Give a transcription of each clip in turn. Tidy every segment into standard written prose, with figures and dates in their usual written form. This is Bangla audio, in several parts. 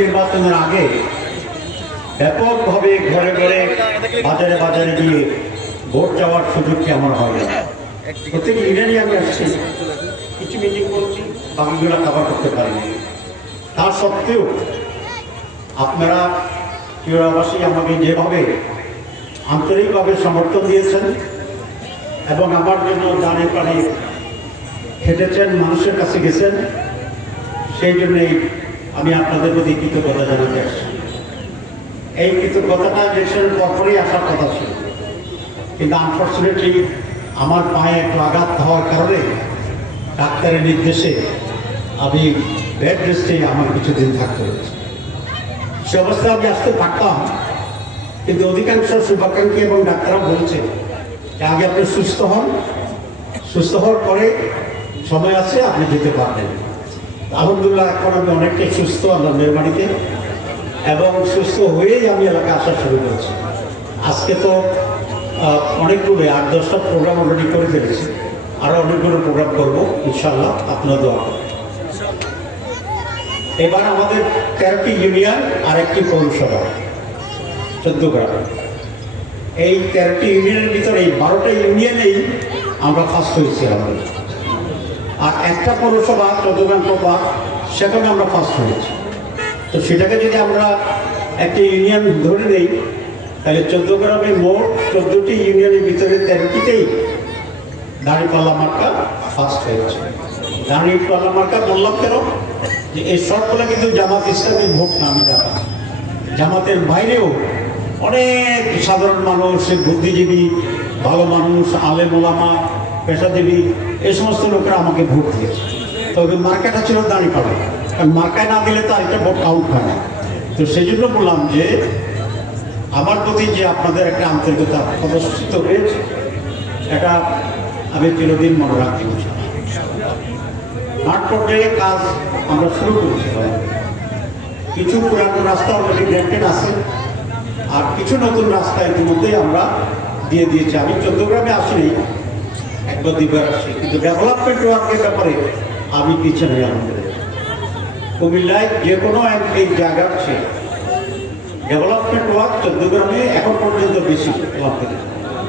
নির্বাচনের আগে ব্যাপকভাবে ঘরে ঘরে বাজারে বাজারে গিয়ে ভোট যাওয়ার সুযোগ কি আমার হয় না। প্রত্যেক ইউনিয়নে আমি আসছি, কিছু মিটিং করছি, বাকিগুলো কভার করতে পারিনি। তা সত্ত্বেও আপনারা প্রিয়বাসী আমাকে যেভাবে আন্তরিকভাবে সমর্থন দিয়েছেন এবং আমার জন্য ডানে প্রাণে খেটেছেন, মানুষের কাছে গেছেন, সেই জন্যই আমি আপনাদের প্রতি কৃতজ্ঞতা জানাতে আসছি। এই কৃতজ্ঞতাটা ইলেকশনের পরপরই আসার কথা ছিল, কিন্তু আনফর্চুনেটলি আমার পায়ে একটু আঘাত হওয়ার কারণে ডাক্তারের নির্দেশে আমি বেড রেস্টে আমার কিছুদিন থাকতে হয়েছে। সে অবস্থায় আমি আসতে পারতাম, কিন্তু অধিকাংশ শুভাকাঙ্ক্ষী এবং ডাক্তাররা বলছে যে আগে আপনি সুস্থ হন, সুস্থ হওয়ার পরে সময় আছে আপনি যেতে পারবেন। আলহামদুলিল্লাহ এখন আমি অনেকটাই সুস্থ আল্লাহর মেহরবানিতে, এবং সুস্থ হয়েই আমি এলাকায় আসা শুরু করেছি। আজকে তো অনেকগুলো 8-10টা প্রোগ্রাম অলরেডি করে ফেলেছি, আরও অনেকগুলো প্রোগ্রাম করবো ইনশাআল্লাহ, আপনারা দোয়া করবেন। এবার আমাদের 13টি ইউনিয়ন আর একটি পৌরসভা, 14 গ্রাম। এই 13টি ইউনিয়নের ভিতরে 12টা ইউনিয়নেই আমরা ফার্স্ট হয়েছি আমাদের, আর একটা পৌরসভা 14 গ্রাম টোপা, সেখানে আমরা ফার্স্ট হয়েছি। তো সেটাকে যদি আমরা একটি ইউনিয়ন ধরে নেই, তাহলে 14 গ্রামে মোট 14টি ইউনিয়নের ভিতরে 13টিতেই দাঁড়িপাল্লা মার্কা ফার্স্ট হয়েছে। দাঁড়িপাল্লা মার্কা বললাম কেন, যে এই সবগুলো কিন্তু জামাত ইসলামী ভোট না। আমি জামাতের বাইরেও অনেক সাধারণ মানুষ, বুদ্ধিজীবী, ভালো মানুষ, আলেম ওলামা, পেশাজীবী, এই সমস্ত লোকেরা আমাকে ভোট দিয়েছে। তবে মার্কাটা ছিল দাঁড়িপাল্লা, কারণ মার্কায় না দিলে তো আরেকটা ভোট কাউন্ট হয় না। তো সেই জন্য বললাম যে আমার প্রতি যে আপনাদের একটা আন্তরিকতা প্রদর্শিত হয়েছে, এটা আমি চিরদিন মনে রাখতে চাই। মাঠ পর্যায়ে কাজ আমরা শুরু করেছি, কিছু পুরাতন রাস্তা অলরেডি গ্রেন্টেড আছে, আর কিছু নতুন রাস্তা ইতিমধ্যেই আমরা দিয়ে দিয়েছি। আমি 14 গ্রামে আসিনি, একবার দুইবার আসছি, কিন্তু ডেভেলপমেন্ট ওয়ার্কের ব্যাপারে আমি পিছনে আমাদের কুমিল্লায় যে কোনো এই জায়গা আছে ডেভেলপমেন্ট ওয়ার্ক 14 গ্রামে এখন পর্যন্ত বেশি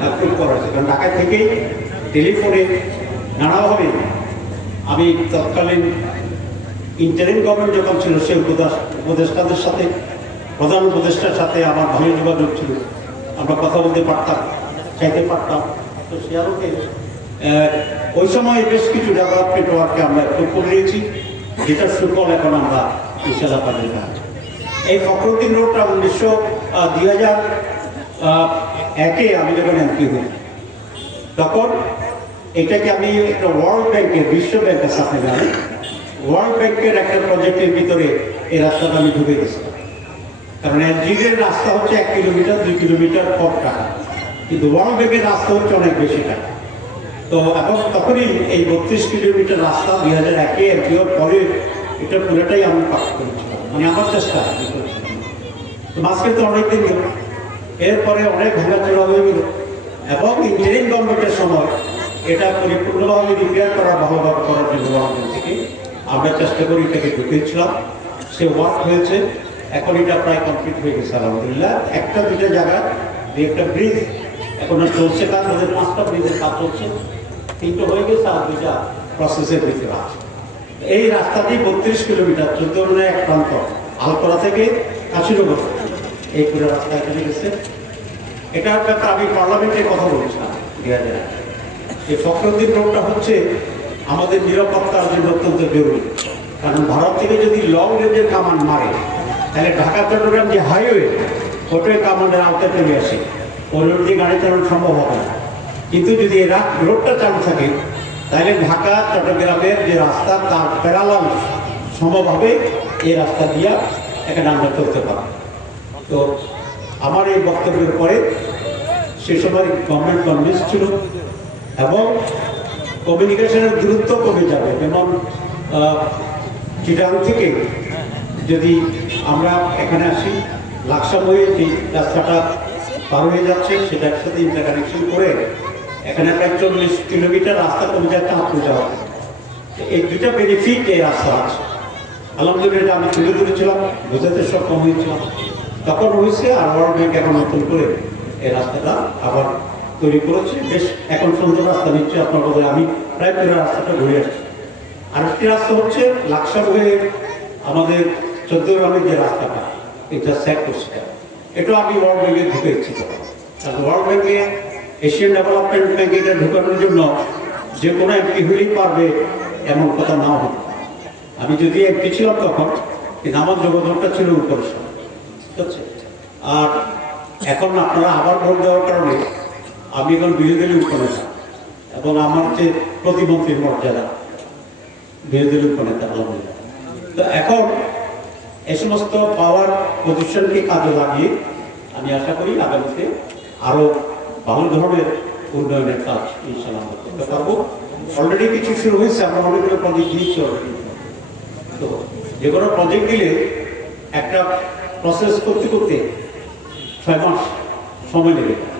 অ্যাপ্রুভ করা হয়েছে। কারণ ঢাকা থেকেই টেলিফোনে নানাভাবে আমি তৎকালীন ইন্টারিম গভর্নমেন্ট যখন ছিল, সেই উপদেষ্টাদের সাথে, প্রধান উপদেষ্টার সাথে আমার ভালো যোগাযোগ ছিল, আমরা কথা বলতে পারতাম, চাইতে পারতাম। তো সে আলোকে ওই সময় বেশ কিছু ডেভেলপমেন্ট ওয়ার্ককে আমরা অ্যাপ্রুভ করে নিয়েছি, যেটার সুফল এখন আমরা ইনশাআল্লাহ পাবেন। এই ফখরুদ্দিন রোডটা 2001-এ আমি যখন এমপি হই, তখন এটাকে আমি একটা ওয়ার্ল্ড ব্যাংকের, বিশ্ব ব্যাংক আছে আপনি জানেন, ওয়ার্ল্ড ব্যাংকের একটা প্রজেক্টের ভিতরে এই রাস্তাটা আমি ঢুকে গেছিলাম। কারণ এলজিডির রাস্তা হচ্ছে 1 কিলোমিটার 2 কিলোমিটার কম টাকা, কিন্তু ওয়ার্ল্ড ব্যাংকের রাস্তা হচ্ছে অনেক বেশি টাকা। তো এখন তখনই এই 32 কিলোমিটার রাস্তা 2001-এ এমপি হওয়ার পরে এটা পুরোটাই আমি পাস করেছিলাম, মানে আমার চেষ্টা করেছিলাম। তো মাঝখানে তো অনেকদিন গেল, এরপরে অনেক ভাঙাচোরা হয়ে গেল, এবং ইন্টারিম গভর্নমেন্টের সময় এটা পরিপূর্ণভাবে রিপেয়ার করা, ভালোভাবে করার জন্য গভর্নমেন্ট থেকে আমরা চেষ্টা করি, এটাকে ঢুকেছিলাম। সে ওয়ার্ক হয়েছে, এখন এটা প্রায় কমপ্লিট হয়ে গেছে আলহামদুলিল্লাহ। 1-2 জায়গা, 2-একটা ব্রিজ এখনো চলছে কাজ, ওদের 5টা ব্রিজের কাজ চলছে, 3টা হয়ে গেছে, আর 2টা প্রসেসের ভিতরে আছে। এই রাস্তাটি 32 কিলোমিটার, 14 এক প্রান্ত, আলতরা থেকে কাশীনগর, এই পুরো রাস্তা এখানে গেছে। এটার ব্যাপারে আমি পার্লামেন্টে কথা বলছিলাম। এই ফখরুদ্দিন রোডটা হচ্ছে আমাদের নিরাপত্তার জন্য অত্যন্ত জরুরি, কারণ ভারত থেকে যদি লং রেঞ্জের কামান মারে, তাহলে ঢাকা চট্টগ্রাম যে হাইওয়ে, ওটাই কামানের আওতায় চলে আসে, ওই রোড দিয়ে গাড়ি চালানো সম্ভব হবে না। কিন্তু যদি এই রোডটা চালু থাকে, তাহলে ঢাকা চট্টগ্রামের যে রাস্তা, তার প্যারালাল সম্ভবভাবে এই রাস্তা দিয়ে এখানে আমরা চলতে পারি। তো আমার এই বক্তব্যের পরে সে সময় গভর্নমেন্ট কনভিন্স ছিল, এবং কমিউনিকেশনের দূরত্ব কমে যাবে। যেমন চিটাং থেকে যদি আমরা এখানে আসি, লাকসাম হয়ে যে রাস্তাটা পার হয়ে যাচ্ছে, সেটা একসাথে ইন্টারকানেকশন করে এখানে প্রায় 40 কিলোমিটার রাস্তা কমে যাচ্ছে, হাঁটতে যাওয়া। এই 2টা বেনিফিট এই রাস্তা আছে। আলহামদুলিল্লাহ এটা আমি তুলে ধরেছিলাম, বোঝাতে সক্ষম হয়েছিলাম। তখন হয়েছে আর ওয়ার্ল্ড ব্যাংক এখন নতুন করে এই রাস্তাটা আবার তৈরি করেছে। বেশ এখন সুন্দর রাস্তা নিচ্ছে আপনার বলে আমি প্রায় পুরো রাস্তাটা ঘুরে আসছি। আরেকটি রাস্তা হচ্ছে লাকসাম হয়ে আমাদের 14 গ্রামের যে রাস্তাটা, এটা স্যাকোসটা, এটা আমি ওয়ার্ল্ড ব্যাংকে ঢুকে ইচ্ছিত। কারণ ওয়ার্ল্ড ব্যাংকে, এশিয়ান ডেভেলপমেন্ট ব্যাংকে এটা ঢুকানোর জন্য যে কোনো এমপি হলেই পারবে এমন কথা নাও হতো। আমি যদি এমপি ছিলাম তখন, কিন্তু আমার যোগাযোগটা ছিল উপরের সাথে, ঠিক আছে। আর এখন আপনারা আবার ভোট দেওয়ার কারণে আমি এখন বিরোধী দলের উপনেতা এবং আমার যে প্রতিমন্ত্রীর মর্যাদা বিরোধী দলের উপনেতা আলহামদুলিল্লাহ। তো এখন এই সমস্ত পাওয়ার পজিশনকে কাজে লাগিয়ে আমি আশা করি আগামীতে আরো ভালো ধরনের উন্নয়নের কাজ ইনশাআল্লাহ করতে পারবো। অলরেডি কিছু শুরু হয়েছে, আমরা অনেকগুলো প্রজেক্ট দিচ্ছি অলরেডি। তো যে কোনো প্রজেক্ট দিলে একটা প্রসেস করতে করতে 6 মাস সময় লেগে যায়।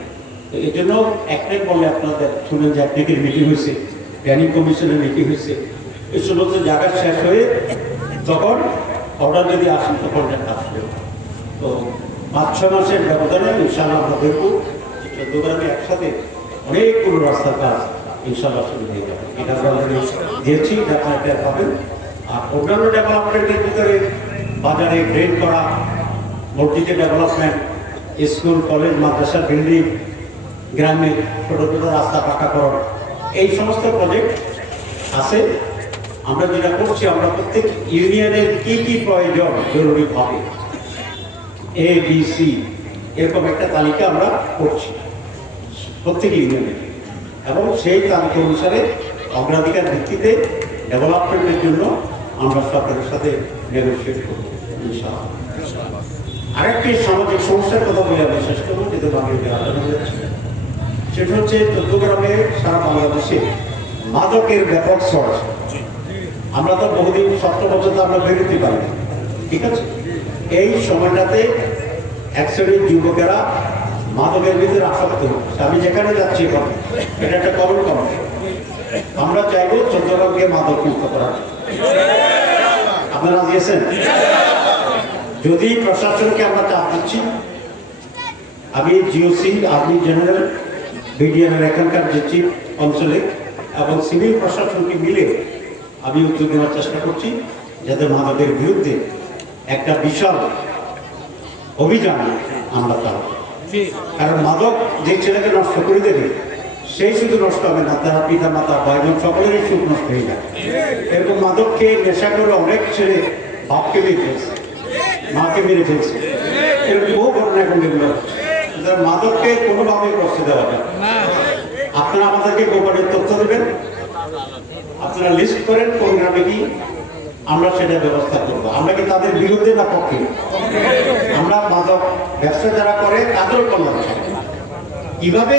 তো এই জন্য একটাই বলে আপনাদের শুনেন যে একদিকের মিটিং হয়েছে, প্ল্যানিং কমিশনের মিটিং হয়েছে, এই সমস্ত জায়গা শেষ হয়ে তখন অর্ডার যদি আসে তখন কাজ শুরু। তো 5-6 মাসের ব্যবধানে ইনশাআল্লাহ আমরা দেখব 14 গ্রামে একসাথে অনেকগুলো রাস্তার কাজ ইনশাআল্লাহ শুরু হয়ে যাবে। এটা আমরা অলরেডি দিয়েছি, এটা পাবেন। আর অন্যান্য ডেভেলপমেন্টের ভিতরে বাজারে ড্রেন করা, মসজিদের ডেভেলপমেন্ট, স্কুল কলেজ মাদ্রাসা বিল্ডিং, গ্রামে ছোটো ছোটো রাস্তা পাকাকরণ, এই সমস্ত প্রজেক্ট আছে। আমরা যেটা করছি, আমরা প্রত্যেক ইউনিয়নের কি কি প্রয়োজন জরুরিভাবে ABC এরকম একটা তালিকা আমরা করছি প্রত্যেক ইউনিয়নে, এবং সেই তালিকা অনুসারে অগ্রাধিকার ভিত্তিতে ডেভেলপমেন্টের জন্য আমরা সরকারের সাথে নেগোসিয়েট করব ইনশাআল্লাহ। আরেকটি সামাজিক সমস্যার কথা বলে আমি শেষ করবো, যেহেতু বাংলাদেশে আলোচনা হচ্ছে, সেটা হচ্ছে 14 গ্রামে সারা বাংলাদেশে মাদকের ব্যাপক সর্স। আমরা তো বহুদিন 17 বছর তো আমরা বেরোতে পারি, ঠিক আছে। এই সময়টাতে এক শ্রেণীর যুবকেরা মাদকের ভিতরে আসক্ত হচ্ছে। আমি যেখানে যাচ্ছি এখন এটা একটা করণ কর্ম, আমরা চাইবো 14 গ্রামকে মাদক মুক্ত করার। আপনারা দিয়েছেন? যদি প্রশাসনকে আমরা চাপ দিচ্ছি, আমি জিওসি, আর্মি জেনারেল, বিডিআর এখানকার যে চিফ অঞ্চলে এবং সিভিল প্রশাসনকে মিলে আমি উদ্যোগ নেওয়ার চেষ্টা করছি, যাতে মাদকের বিরুদ্ধে একটা বিশাল অভিযান আমরা চালাব। কারণ মাদক যে ছেলেকে নষ্ট করে দেবে, সেই শুধু নষ্ট হবে না, তারা পিতা মাতা ভাই বোন সকলেরই সুখ নষ্ট হয়ে যায়। এরকম মাদককে নেশা করে অনেক ছেলে বাপকে মেরে ফেলছে, মাকে মেরে ফেলছে, এরকম বহু ঘটনা এখন যেগুলো হচ্ছে। মাদককে কোনোভাবে কষ্ট দেওয়া যায়। আপনারা আমাদেরকে গোপনের তথ্য দেবেন, আপনারা লিস্ট করেন কোন গ্রামে কি, আমরা সেটা ব্যবস্থা করবো। আমরা কি তাদের বিরুদ্ধে না পক্ষে? আমরা মাদক ব্যবসা যারা করে তাদেরও কল্যাণ চাই। কিভাবে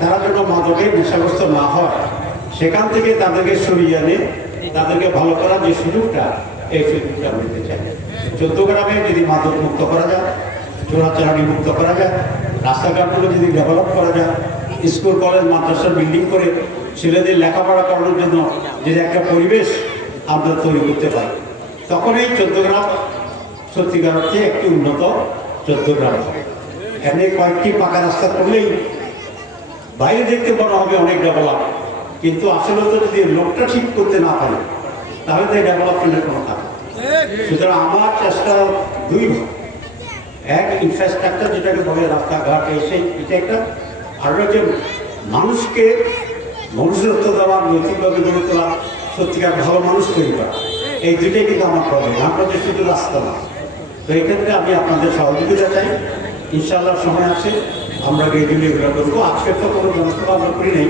তারা যেন মাদকের নেশাগ্রস্ত না হয়, সেখান থেকে তাদেরকে সরিয়ে আনে, তাদেরকে ভালো করার যে সুযোগটা, এই সুযোগটা নিতে চাই। 14 গ্রামে যদি মাদক মুক্ত করা যায়, চোরাচালানি মুক্ত করা যায়, রাস্তাঘাটগুলো যদি ডেভেলপ করা যায়, স্কুল কলেজ মাদ্রাসা বিল্ডিং করে ছেলেদের লেখাপড়া করানোর জন্য যদি একটা পরিবেশ আমরা তৈরি করতে পারি, তখন এই 14 গ্রাম সত্যিকার অর্থে একটি উন্নত 14 গ্রাম হবে। এমনি কয়েকটি পাকা রাস্তা করলেই বাইরে দেখতে মনে হবে অনেক ডেভেলপ, কিন্তু আসলে তো যদি লোকটা ঠিক করতে না পারে, তাহলে তো এই ডেভেলপমেন্টের কোনো কাজ। সুতরাং আমার চেষ্টা দুই ভাগ, এক ইনফ্রাস্ট্রাকচার যেটাকে বলে রাস্তাঘাট, এসে এটা একটা, আর হচ্ছে মানুষকে মনুষ্যত্ব দেওয়া, নৈতিকভাবে গড়ে তোলা, সত্যিকার ভালো মানুষ তৈরি করা, এই দুইটাই কিন্তু আমার প্রবলেম। আমরা যে শুধু রাস্তা না, তো এক্ষেত্রে আমি আপনাদের সহযোগিতা চাই। ইনশাআল্লাহ সময় আছে, আমরা গ্রেজুয়ালি এগুলো করবো। আজকে তো কোনো জনসভা আমরা করি নেই,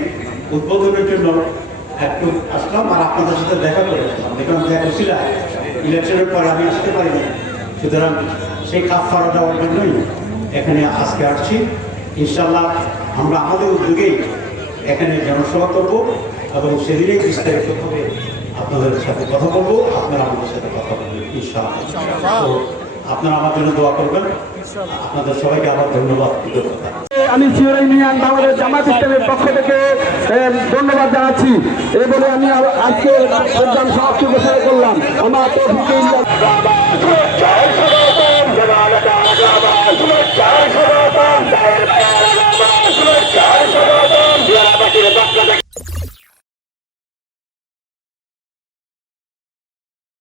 উদ্বোধনের জন্য একটু আসলাম আর আপনাদের সাথে দেখা করে আসলাম। দেখলাম দেখা ছিল ইলেকশনের পরে আমি আসতে পারিনি, সুতরাং সেই কাজ করা দেওয়ার জন্যই এখানে আজকে আসছি। ইনশাআল্লাহ আমরা আমাদের উদ্যোগেই এখানে জনসভা করবো এবং সেদিনেই বিস্তারিতভাবে আপনাদের সাথে কথা বলবো, আপনারা আমাদের সাথে কথা বলবেন ইনশাআল্লাহ। তো আপনারা আমার জন্য দোয়া করবেন। আপনাদের সবাইকে আবার ধন্যবাদ, কৃতজ্ঞতা। আমি সিওর ইউনিয়ন বাংলাদেশ জামাত ইসলামের পক্ষ থেকে ধন্যবাদ জানাচ্ছি। এই বলে আমি আজকে প্রোগ্রাম সমাপ্তি ঘোষণা করলাম। আমার